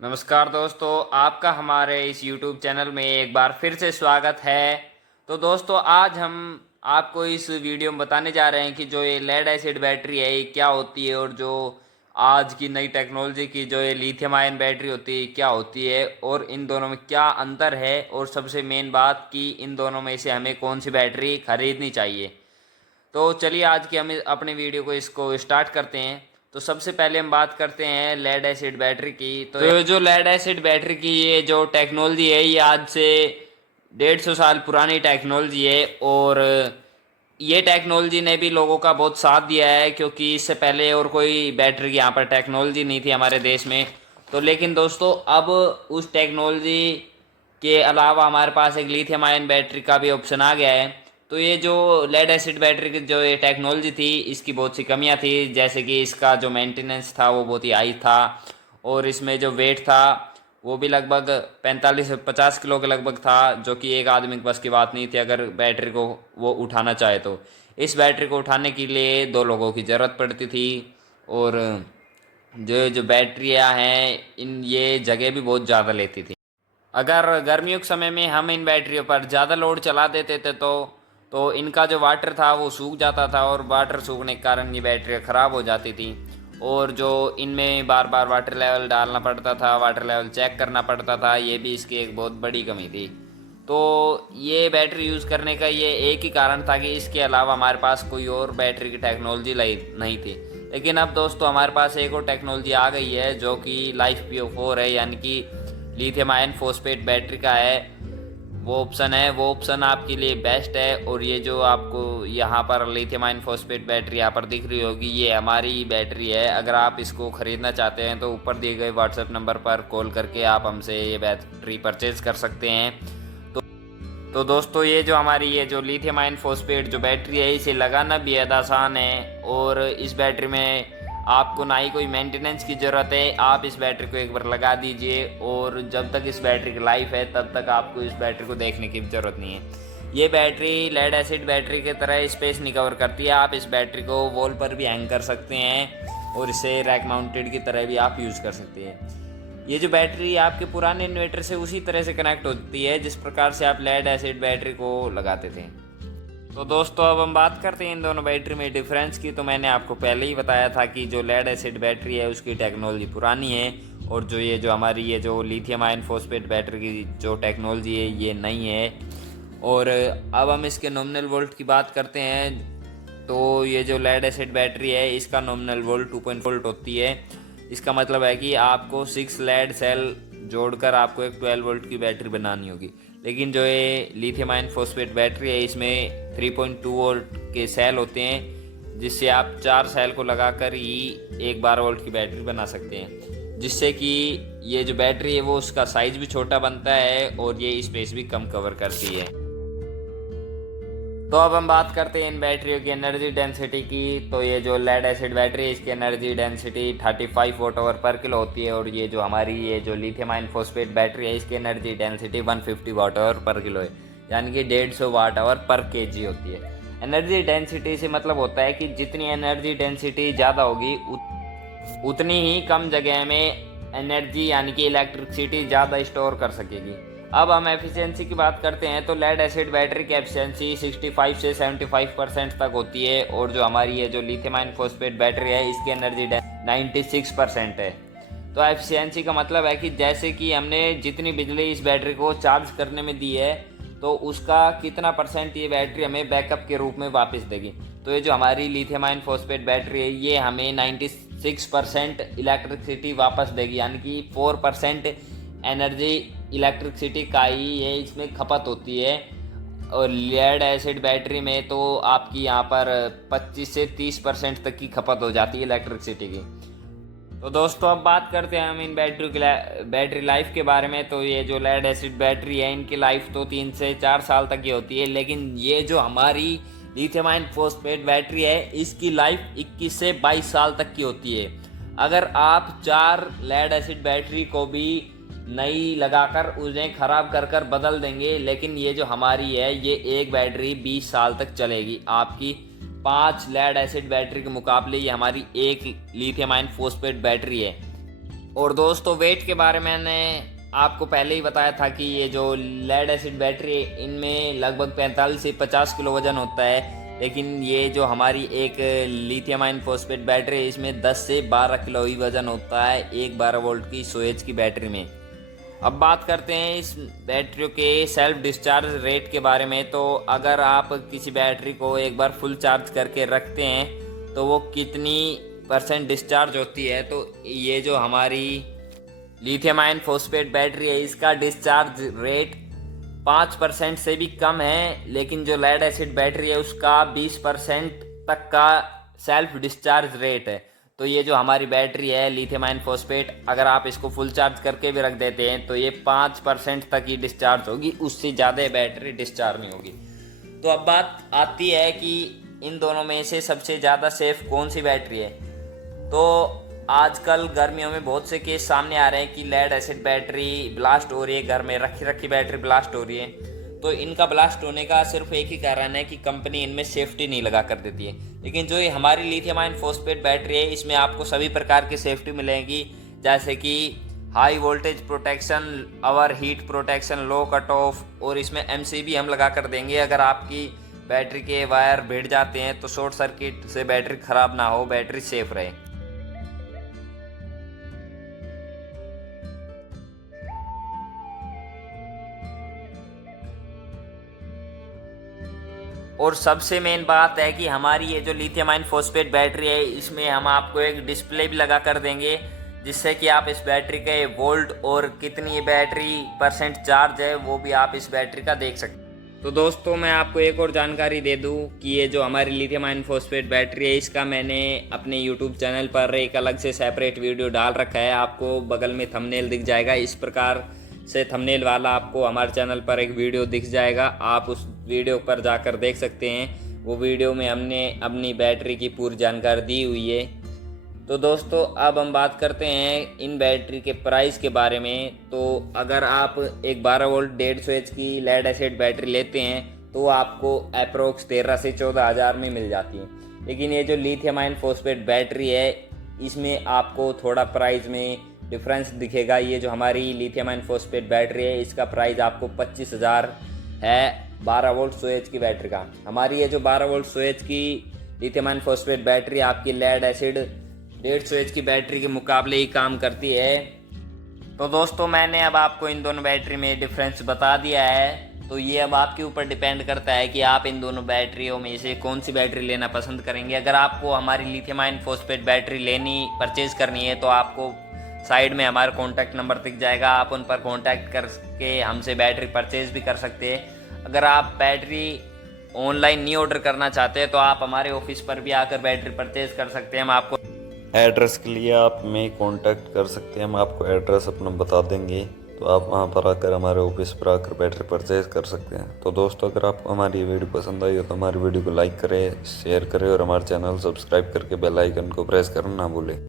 नमस्कार दोस्तों, आपका हमारे इस YouTube चैनल में एक बार फिर से स्वागत है। तो दोस्तों, आज हम आपको इस वीडियो में बताने जा रहे हैं कि जो ये लेड एसिड बैटरी है ये क्या होती है, और जो आज की नई टेक्नोलॉजी की जो ये लिथियम आयन बैटरी होती है क्या होती है, और इन दोनों में क्या अंतर है, और सबसे मेन बात कि इन दोनों में से हमें कौन सी बैटरी खरीदनी चाहिए। तो चलिए आज की हम अपने वीडियो को इसको स्टार्ट करते हैं। तो सबसे पहले हम बात करते हैं लेड एसिड बैटरी की। तो ये जो लेड एसिड बैटरी की ये जो टेक्नोलॉजी है ये आज से 150 साल पुरानी टेक्नोलॉजी है, और ये टेक्नोलॉजी ने भी लोगों का बहुत साथ दिया है, क्योंकि इससे पहले और कोई बैटरी की यहाँ पर टेक्नोलॉजी नहीं थी हमारे देश में। तो लेकिन दोस्तों, अब उस टेक्नोलॉजी के अलावा हमारे पास एक लिथियम आयन बैटरी का भी ऑप्शन आ गया है। तो ये जो लेड एसिड बैटरी की जो ये टेक्नोलॉजी थी इसकी बहुत सी कमियां थी, जैसे कि इसका जो मेंटेनेंस था वो बहुत ही हाई था, और इसमें जो वेट था वो भी लगभग 45 से 50 किलो के लगभग था, जो कि एक आदमी के बस की बात नहीं थी अगर बैटरी को वो उठाना चाहे तो। इस बैटरी को उठाने के लिए दो लोगों की ज़रूरत पड़ती थी, और जो जो बैटरियाँ हैं इन ये जगह भी बहुत ज़्यादा लेती थी। अगर गर्मियों के समय में हम इन बैटरियों पर ज़्यादा लोड चला देते थे तो इनका जो वाटर था वो सूख जाता था, और वाटर सूखने के कारण ये बैटरियाँ ख़राब हो जाती थी, और जो इनमें बार बार वाटर लेवल डालना पड़ता था, वाटर लेवल चेक करना पड़ता था, ये भी इसकी एक बहुत बड़ी कमी थी। तो ये बैटरी यूज़ करने का ये एक ही कारण था कि इसके अलावा हमारे पास कोई और बैटरी की टेक्नोलॉजी नहीं थी। लेकिन अब दोस्तों हमारे पास एक और टेक्नोलॉजी आ गई है जो कि लाइफ PO4 है, यानी कि लिथियम आयन फॉस्फेट बैटरी का है। वो ऑप्शन आपके लिए बेस्ट है। और ये जो आपको यहाँ पर लिथियम आयन फॉस्फेट बैटरी यहाँ पर दिख रही होगी, ये हमारी बैटरी है। अगर आप इसको ख़रीदना चाहते हैं तो ऊपर दिए गए व्हाट्सएप नंबर पर कॉल करके आप हमसे ये बैटरी परचेज़ कर सकते हैं। तो तो दोस्तों, ये जो हमारी ये जो लिथियम आयन फॉस्फेट जो बैटरी है इसे लगाना भी आसान है, और इस बैटरी में आपको ना ही कोई मेंटेनेंस की ज़रूरत है। आप इस बैटरी को एक बार लगा दीजिए, और जब तक इस बैटरी की लाइफ है तब तक आपको इस बैटरी को देखने की ज़रूरत नहीं है। ये बैटरी लेड एसिड बैटरी की तरह स्पेस नहीं कवर करती है। आप इस बैटरी को वॉल पर भी हैंग कर सकते हैं, और इसे रैक माउंटेड की तरह भी आप यूज़ कर सकते हैं। ये जो बैटरी आपके पुराने इन्वर्टर से उसी तरह से कनेक्ट होती है जिस प्रकार से आप लेड एसिड बैटरी को लगाते थे। तो दोस्तों, अब हम बात करते हैं इन दोनों बैटरी में डिफरेंस की। तो मैंने आपको पहले ही बताया था कि जो लेड एसिड बैटरी है उसकी टेक्नोलॉजी पुरानी है, और जो हमारी ये जो लिथियम आयन फॉस्फेट बैटरी की जो टेक्नोलॉजी है ये नई है। और अब हम इसके नॉमिनल वोल्ट की बात करते हैं। तो ये जो लेड एसिड बैटरी है इसका नॉमिनल वोल्ट 2.4 वोल्ट होती है। इसका मतलब है कि आपको 6 लेड सेल जोड़कर आपको एक 12 वोल्ट की बैटरी बनानी होगी। लेकिन जो ये लिथियम आयन फॉस्फेट बैटरी है इसमें 3.2 वोल्ट के सेल होते हैं, जिससे आप 4 सेल को लगाकर ही एक 12 वोल्ट की बैटरी बना सकते हैं, जिससे कि ये जो बैटरी है वो उसका साइज़ भी छोटा बनता है, और ये स्पेस भी कम कवर करती है। तो अब हम बात करते हैं इन बैटरियों की एनर्जी डेंसिटी की। तो ये जो लेड एसिड बैटरी है इसकी एनर्जी डेंसिटी 35 वाट आवर पर किलो होती है, और ये जो हमारी ये जो लिथियम आयन फॉस्फेट बैटरी है इसकी एनर्जी डेंसिटी 150 वाट आवर पर किलो है, यानी कि 150 वाट आवर पर केजी होती है। एनर्जी डेंसिटी से मतलब होता है कि जितनी एनर्जी डेंसिटी ज़्यादा होगी उतनी ही कम जगह में एनर्जी यानी कि इलेक्ट्रिसिटी ज़्यादा स्टोर कर सकेगी। अब हम एफिशिएंसी की बात करते हैं। तो लेड एसिड बैटरी की एफिशिएंसी 65 से 75% तक होती है, और जो हमारी ये जो लिथियम आयन फॉस्फेट बैटरी है इसकी एनर्जी 96% है। तो एफिशिएंसी का मतलब है कि जैसे कि हमने जितनी बिजली इस बैटरी को चार्ज करने में दी है तो उसका कितना परसेंट ये बैटरी हमें बैकअप के रूप में वापस देगी। तो ये जो हमारी लिथियम आयन फॉस्फेट बैटरी है ये हमें 96% इलेक्ट्रिसिटी वापस देगी, यानी कि 4% एनर्जी इलेक्ट्रिसिटी का ही ये इसमें खपत होती है। और लेड एसिड बैटरी में तो आपकी यहाँ पर 25 से 30% तक की खपत हो जाती है इलेक्ट्रिसिटी की। तो दोस्तों, अब बात करते हैं हम इन बैटरी लाइफ के बारे में। तो ये जो लेड एसिड बैटरी है इनकी लाइफ तो 3 से 4 साल तक की होती है, लेकिन ये जो हमारी लिथियम आयन फॉस्फेट बैटरी है इसकी लाइफ 21 से 22 साल तक की होती है। अगर आप 4 लेड एसिड बैटरी को भी नई लगाकर उन्हें ख़राब कर कर बदल देंगे, लेकिन ये जो हमारी है ये एक बैटरी 20 साल तक चलेगी। आपकी 5 लेड एसिड बैटरी के मुकाबले ये हमारी एक लिथियम आयन फॉस्फेट बैटरी है। और दोस्तों वेट के बारे में मैंने आपको पहले ही बताया था कि ये जो लेड एसिड बैटरी इनमें लगभग 45 से 50 किलो वजन होता है, लेकिन ये जो हमारी एक लिथियम आयन फॉस्फेट बैटरी है इसमें 10 से 12 किलो ही वजन होता है एक 12 वोल्ट की सोएच की बैटरी में। अब बात करते हैं इस बैटरियों के सेल्फ डिस्चार्ज रेट के बारे में। तो अगर आप किसी बैटरी को एक बार फुल चार्ज करके रखते हैं तो वो कितनी % डिस्चार्ज होती है, तो ये जो हमारी लिथियम आयन फॉस्फेट बैटरी है इसका डिस्चार्ज रेट 5% से भी कम है, लेकिन जो लेड एसिड बैटरी है उसका 20% तक का सेल्फ डिस्चार्ज रेट है। तो ये जो हमारी बैटरी है लिथियम आयन फॉस्फेट, अगर आप इसको फुल चार्ज करके भी रख देते हैं तो ये 5% तक ही डिस्चार्ज होगी, उससे ज़्यादा बैटरी डिस्चार्ज नहीं होगी। तो अब बात आती है कि इन दोनों में से सबसे ज़्यादा सेफ कौन सी बैटरी है। तो आजकल गर्मियों में बहुत से केस सामने आ रहे हैं कि लेड एसिड बैटरी ब्लास्ट हो रही है, घर में रखी रखी बैटरी ब्लास्ट हो रही है। तो इनका ब्लास्ट होने का सिर्फ एक ही कारण है कि कंपनी इनमें सेफ्टी नहीं लगा कर देती है। लेकिन जो ये हमारी लिथियम आयन फॉस्फेट बैटरी है इसमें आपको सभी प्रकार की सेफ्टी मिलेगी, जैसे कि high voltage protection, over heat protection, low cut off, और इसमें MCB हम लगा कर देंगे। अगर आपकी बैटरी के वायर भिड़ जाते हैं तो शॉर्ट सर्किट से बैटरी ख़राब ना हो, बैटरी सेफ रहे। और सबसे मेन बात है कि हमारी ये जो लिथियम आयन फॉस्फेट बैटरी है इसमें हम आपको एक डिस्प्ले भी लगा कर देंगे, जिससे कि आप इस बैटरी के वोल्ट और कितनी ये बैटरी % चार्ज है वो भी आप इस बैटरी का देख सकते हैं। तो दोस्तों मैं आपको एक और जानकारी दे दूं कि ये जो हमारी लिथियम आयन फॉस्फेट बैटरी है इसका मैंने अपने YouTube चैनल पर एक अलग से सेपरेट वीडियो डाल रखा है। आपको बगल में थंबनेल दिख जाएगा, इस प्रकार से थंबनेल वाला आपको हमारे चैनल पर एक वीडियो दिख जाएगा, आप उस वीडियो पर जाकर देख सकते हैं। वो वीडियो में हमने अपनी बैटरी की पूरी जानकारी दी हुई है। तो दोस्तों अब हम बात करते हैं इन बैटरी के प्राइस के बारे में। तो अगर आप एक 12 वोल्ट 150 एच की लेड एसिड बैटरी लेते हैं तो आपको अप्रोक्स 13 से 14 हज़ार में मिल जाती है। लेकिन ये जो लिथियम आयन फॉस्फेट बैटरी है इसमें आपको थोड़ा प्राइस में डिफरेंस दिखेगा। ये जो हमारी लिथियम आयन फॉस्फेट बैटरी है इसका प्राइस आपको 25,000 है 12 वोल्ट 100 एच की बैटरी का। हमारी ये जो 12 वोल्ट 100 एच की लिथियम आयन फॉस्फेट बैटरी आपकी लेड एसिड 150 एच की बैटरी के मुकाबले ही काम करती है। तो दोस्तों मैंने अब आपको इन दोनों बैटरी में डिफरेंस बता दिया है। तो ये अब आपके ऊपर डिपेंड करता है कि आप इन दोनों बैटरियों में से कौन सी बैटरी लेना पसंद करेंगे। अगर आपको हमारी lithium ion phosphate battery purchase करनी है तो आपको साइड में हमारा कॉन्टैक्ट नंबर दिख जाएगा, आप उन पर कॉन्टैक्ट करके हमसे बैटरी परचेज भी कर सकते हैं। अगर आप बैटरी ऑनलाइन नहीं ऑर्डर करना चाहते हैं तो आप हमारे ऑफिस पर भी आकर बैटरी परचेज कर सकते हैं। हम आपको एड्रेस के लिए आप में कांटेक्ट कर सकते हैं, हम आपको एड्रेस अपना बता देंगे, तो आप वहां पर आकर हमारे ऑफिस पर आकर बैटरी परचेज कर सकते हैं। तो दोस्तों अगर आपको हमारी ये वीडियो पसंद आई हो तो हमारी वीडियो को लाइक करें, शेयर करें और हमारे चैनल सब्सक्राइब करके बेल आइकन को प्रेस करना ना भूलें।